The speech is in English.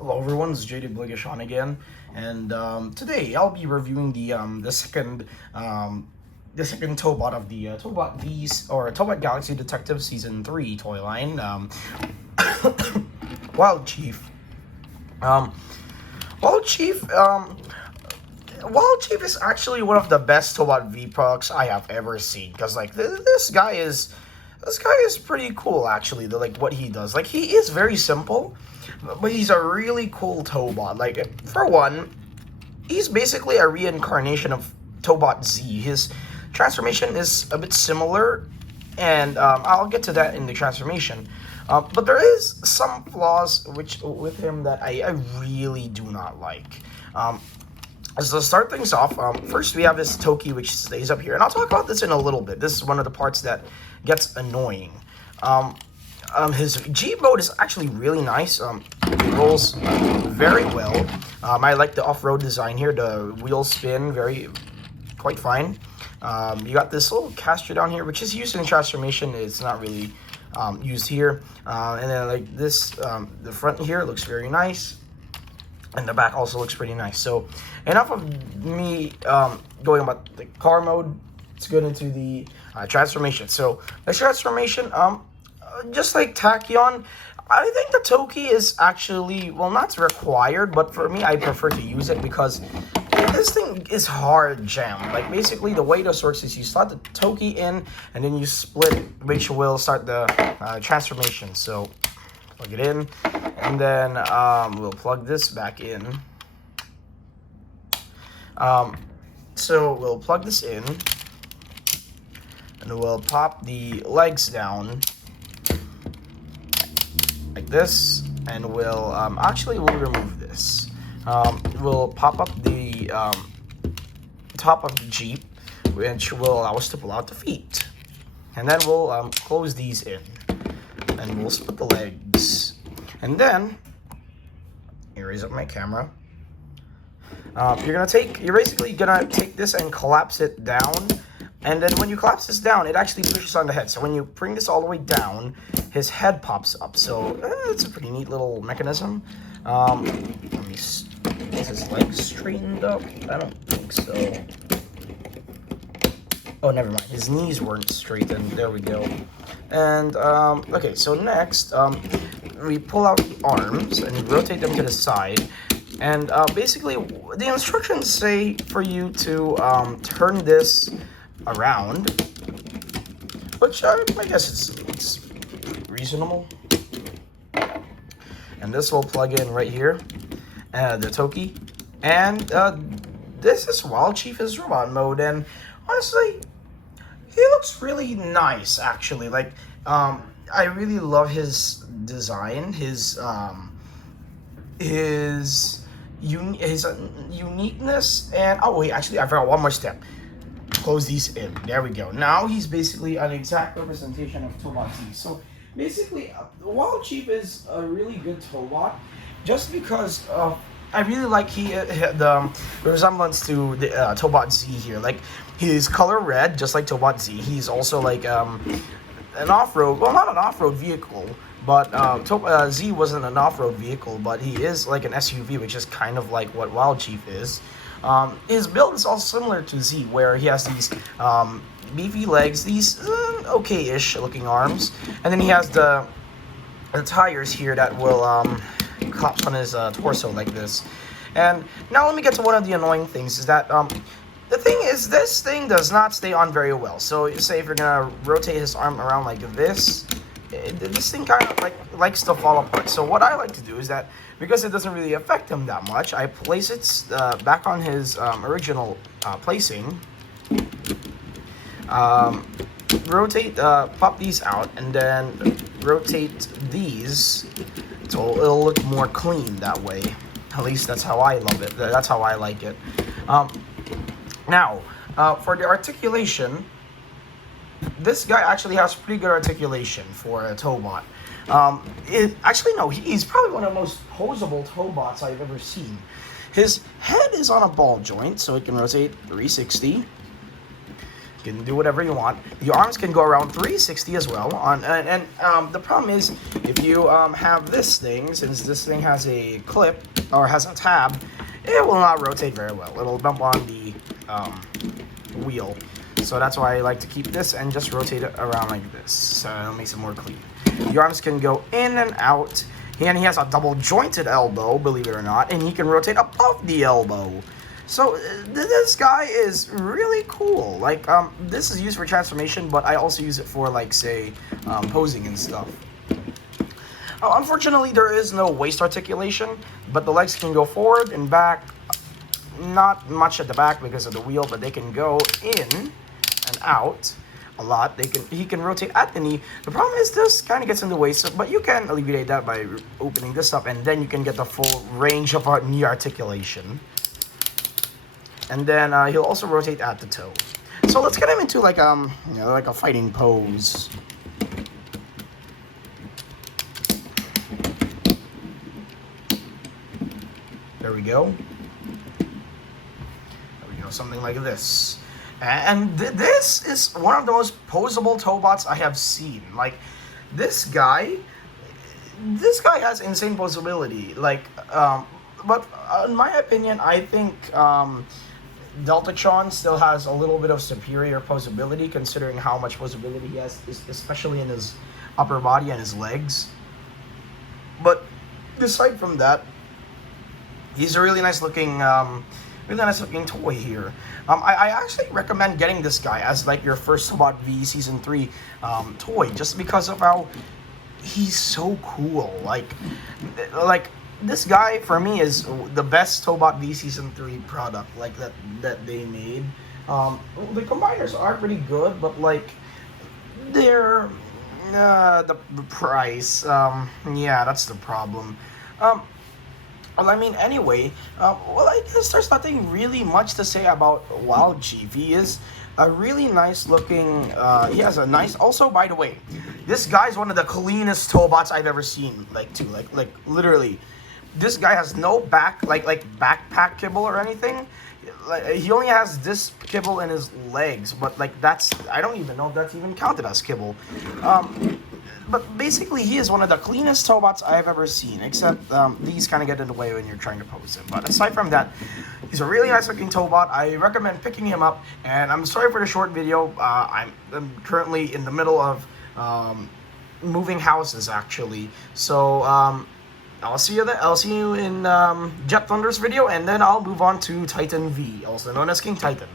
Hello everyone, it's JD Bligashan again, and today I'll be reviewing the second Tobot of the Tobot V's or Tobot Galaxy Detective Season 3 toy line, Wild Chief. Wild Chief, Wild Chief is actually one of the best Tobot V products I have ever seen, because like this guy is pretty cool actually. Like what he does, like he is very simple, but he's a really cool Tobot. Like, for one, he's basically a reincarnation of Tobot Z. His transformation is a bit similar, and I'll get to that in the transformation. But there is some flaws with him that I really do not like. So to start things off, first we have his Toki, which stays up here, and I'll talk about this in a little bit. This is one of the parts that gets annoying. His G mode is actually really nice. It rolls very well. I like the off-road design here. The wheels spin quite fine. You got this little caster down here, which is used in transformation. It's not really used here. And then like this, the front here looks very nice, and the back also looks pretty nice. So enough of me going about the car mode. Let's get into the transformation. So the transformation, just like Tachyon, I think the Toki is actually, well, not required, but for me, I prefer to use it because this thing is hard jammed. Like, basically, the way this works is you slot the Toki in, and then you split, which will start the transformation. So, plug it in, and then we'll plug this back in. So, we'll plug this in, and we'll pop the legs down like this, and we'll we'll remove this. We'll pop up the top of the Jeep, which will allow us to pull out the feet, and then we'll close these in, and we'll split the legs, and then you raise up my camera. You're basically gonna take this and collapse it down. And then when you collapse this down, it actually pushes on the head. So when you bring this all the way down, his head pops up. So it's a pretty neat little mechanism. Let me is his legs straightened up? I don't think so. Oh, never mind. His knees weren't straightened. There we go. And okay, so next we pull out the arms and rotate them to the side. And basically, the instructions say for you to turn this around, which I guess it's reasonable. And this will plug in right here, the Toki, and this is Wild Chief's robot mode. And honestly, he looks really nice actually. Like I really love his design, his uniqueness, and oh wait, actually I forgot one more step. Close these in. There we go. Now he's basically an exact representation of Tobot Z. So basically, Wild Chief is a really good Tobot, just because I really like the resemblance to the Tobot Z here. Like, he's color red, just like Tobot Z. He's also like an off-road, well, not an off-road vehicle, but Z wasn't an off-road vehicle, but he is like an SUV, which is kind of like what Wild Chief is. His build is also similar to Z, where he has these beefy legs, these okay-ish looking arms, and then he has the tires here that will collapse on his torso like this. And now let me get to one of the annoying things, is that the thing is, this thing does not stay on very well. So say if you're gonna rotate his arm around like this, this thing kind of likes to fall apart. So what I like to do is that, because it doesn't really affect him that much, I place it back on his original placing. Rotate, pop these out, and then rotate these, so it'll look more clean that way. At least that's how I love it. That's how I like it. Now, for the articulation, this guy actually has pretty good articulation for a Tobot. He's probably one of the most posable Tobots I've ever seen. His head is on a ball joint, so it can rotate 360. You can do whatever you want. The arms can go around 360 as well. The problem is, if you have this thing, since this thing has a clip or has a tab, it will not rotate very well. It'll bump on the wheel. So that's why I like to keep this and just rotate it around like this. So it makes it more clean. The arms can go in and out. And he has a double jointed elbow, believe it or not, and he can rotate above the elbow. So this guy is really cool. Like, this is used for transformation, but I also use it for, like, say, posing and stuff. Unfortunately, there is no waist articulation, but the legs can go forward and back. Not much at the back because of the wheel, but they can go in and out a lot. He can rotate at the knee. The problem is this kind of gets in the way, but you can alleviate that by opening this up, and then you can get the full range of our knee articulation. And then he'll also rotate at the toe. So let's get him into like like a fighting pose. There we go. Something like this. And this is one of the most posable Tobots I have seen. Like, this guy has insane posability. Like, but in my opinion, I think Deltatron still has a little bit of superior posability, considering how much posability he has, especially in his upper body and his legs. But aside from that, he's a really nice looking toy here. I actually recommend getting this guy as like your first Tobot V Season 3 toy, just because of how he's so cool. Like this guy for me is the best Tobot V Season 3 product like that they made. The combiners are pretty good, but like they're the price. Yeah, that's the problem. Well, I mean, anyway, I guess there's nothing really much to say about Wild Chief. He is a really nice looking, he has a nice, also, by the way, this guy's one of the cleanest Tobots I've ever seen, like literally. This guy has no backpack kibble or anything. Like, he only has this kibble in his legs, but like I don't even know if that's even counted as kibble. But basically, he is one of the cleanest Tobots I've ever seen, except these kind of get in the way when you're trying to pose him. But aside from that, he's a really nice looking Tobot. I recommend picking him up, and I'm sorry for the short video. I'm currently in the middle of moving houses, actually. So I'll see you in Jet Thunder's video, and then I'll move on to Titan V, also known as King Titan.